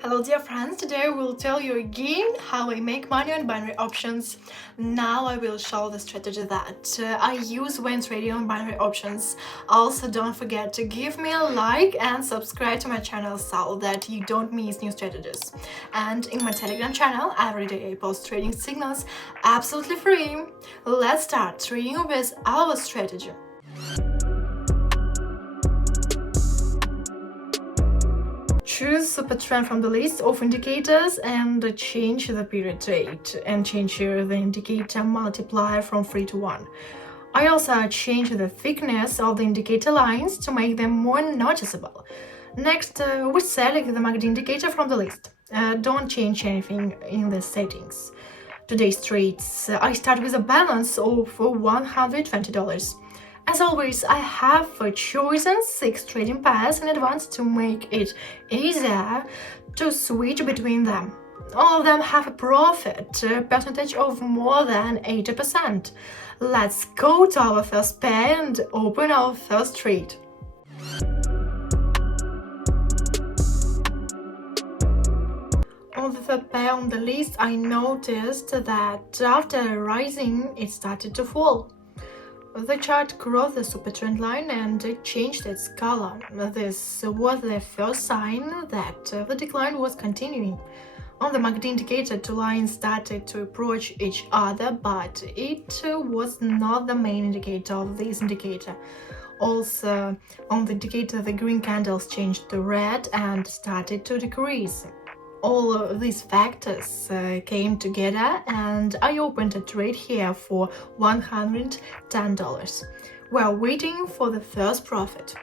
Hello dear friends, today we'll tell you again how I make money on binary options. Now I will show the strategy that I use when trading on binary options. Also don't forget to give me a like and subscribe to my channel so that you don't miss new strategies. And in my Telegram channel every day I post trading signals absolutely free. Let's start trading with our strategy. Choose super trend from the list of indicators and change the period rate and change the indicator multiplier from 3 to 1. I also change the thickness of the indicator lines to make them more noticeable. Next, we select the MACD indicator from the list. Don't change anything in the settings. Today's trades, I start with a balance of $120. As always, I have chosen 6 trading pairs in advance to make it easier to switch between them. All of them have a profit percentage of more than 80%. Let's go to our first pair and open our first trade. On the third pair on the list, I noticed that after rising, it started to fall. The chart crossed the super trend line and changed its color. This was the first sign that the decline was continuing. On the MACD indicator, two lines started to approach each other, but it was not the main indicator of this indicator. Also, on the indicator, the green candles changed to red and started to decrease. All of these factors came together and I opened a trade here for $110. We're waiting for the first profit.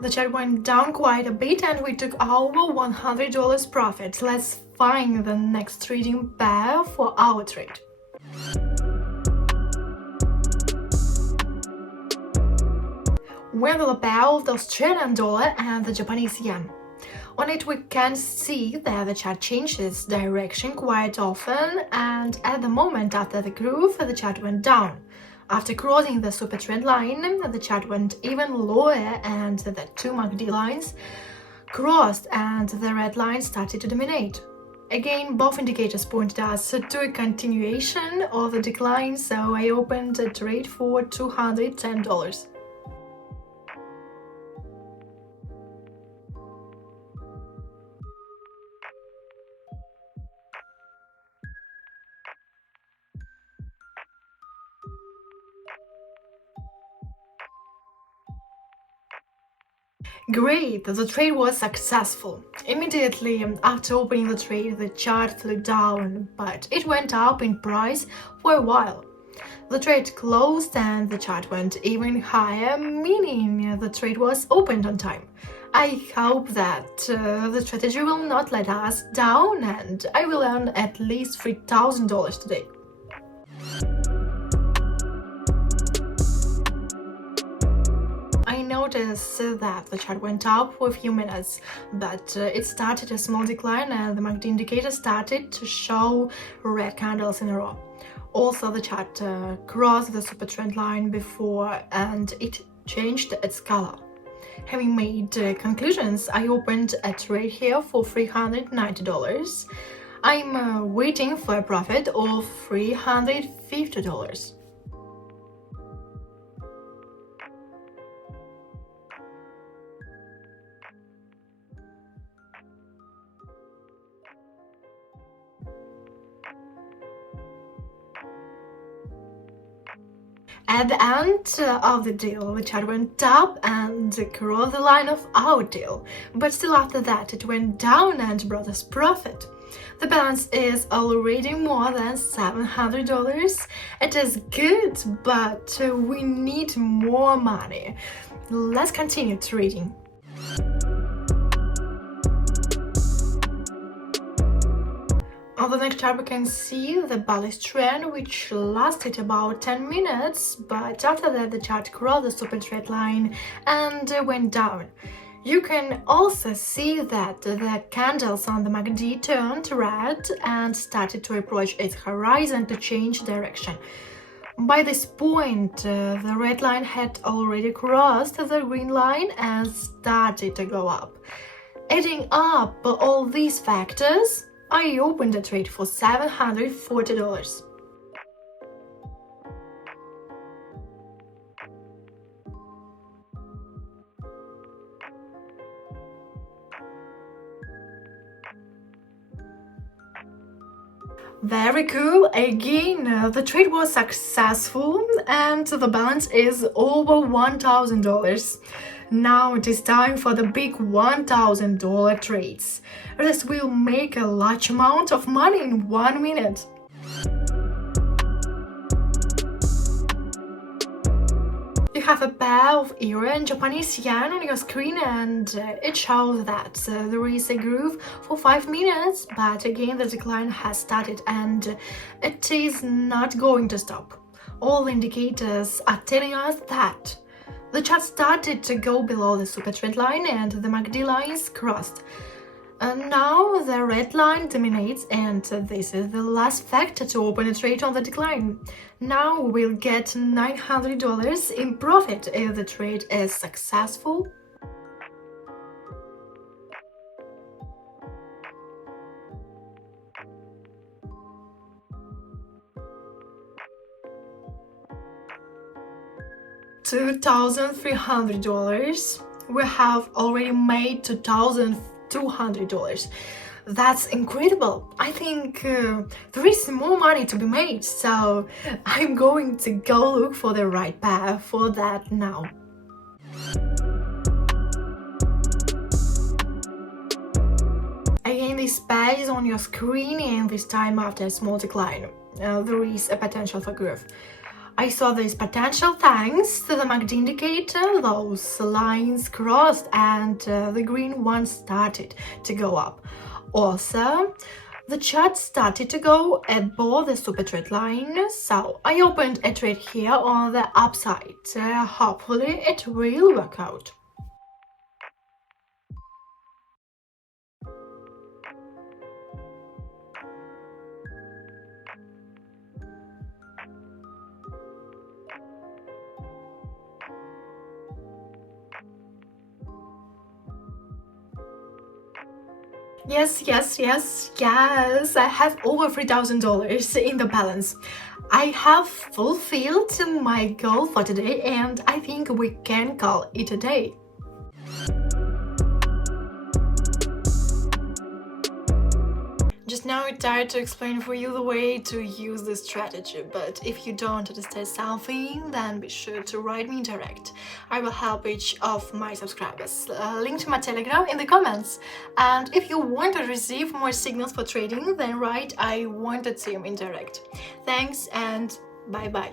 The chart went down quite a bit and we took over $100 profit. Let's find the next trading pair for our trade. We have the pair of the Australian dollar and the Japanese yen. On it we can see that the chart changes direction quite often, and at the moment after the groove the chart went down. After crossing the super trend line, the chart went even lower and the two MACD lines crossed and the red line started to dominate. Again, both indicators pointed us to a continuation of the decline, so I opened a trade for $210. Great, the trade was successful. Immediately after opening the trade, the chart flew down, but it went up in price for a while. The trade closed and the chart went even higher, meaning the trade was opened on time. I hope that the strategy will not let us down and I will earn at least $3,000 today. I noticed that the chart went up for a few minutes, but it started a small decline and the MACD indicator started to show red candles in a row. Also, the chart crossed the super trend line before and it changed its color. Having made conclusions, I opened a trade here for $390. I'm waiting for a profit of $350. At the end of the deal, the chart went up and crossed the line of our deal, but still after that it went down and brought us profit. The balance is already more than $700. It is good, but we need more money. Let's continue trading. On the next chart we can see the bullish trend which lasted about 10 minutes, but after that the chart crossed the super trend line and went down. You can also see that the candles on the MACD turned red and started to approach its horizon to change direction. By this point, the red line had already crossed the green line and started to go up. Adding up all these factors, I opened a trade for $740. Very cool. Again, the trade was successful and the balance is over $1,000. Now it is time for the big $1,000 trades. This will make a large amount of money in 1 minute. You have a pair of euro and Japanese yen on your screen, and it shows that there is a groove for 5 minutes, but again the decline has started and it is not going to stop. All indicators are telling us that the chart started to go below the super trend line and the MACD lines crossed. And now the red line dominates, and this is the last factor to open a trade on the decline. Now we'll get $900 in profit if the trade is successful. $2,300. We have already made $2,200. That's incredible. I think there is more money to be made, so I'm going to go look for the right pair for that now. Again, this pair is on your screen, and this time after a small decline. There is a potential for growth. I saw this potential thanks to the MACD indicator. Those lines crossed and the green one started to go up. Also, the chart started to go above the super trend line, so I opened a trade here on the upside. Hopefully it will work out. Yes, I have over $3,000 in the balance. I have fulfilled my goal for today, and I think we can call it a day. Just now I tried to explain for you the way to use this strategy, but if you don't understand something, then be sure to write me in direct. I will help each of my subscribers. Link to my Telegram in the comments. And if you want to receive more signals for trading, then write I want a team in direct. Thanks and bye bye.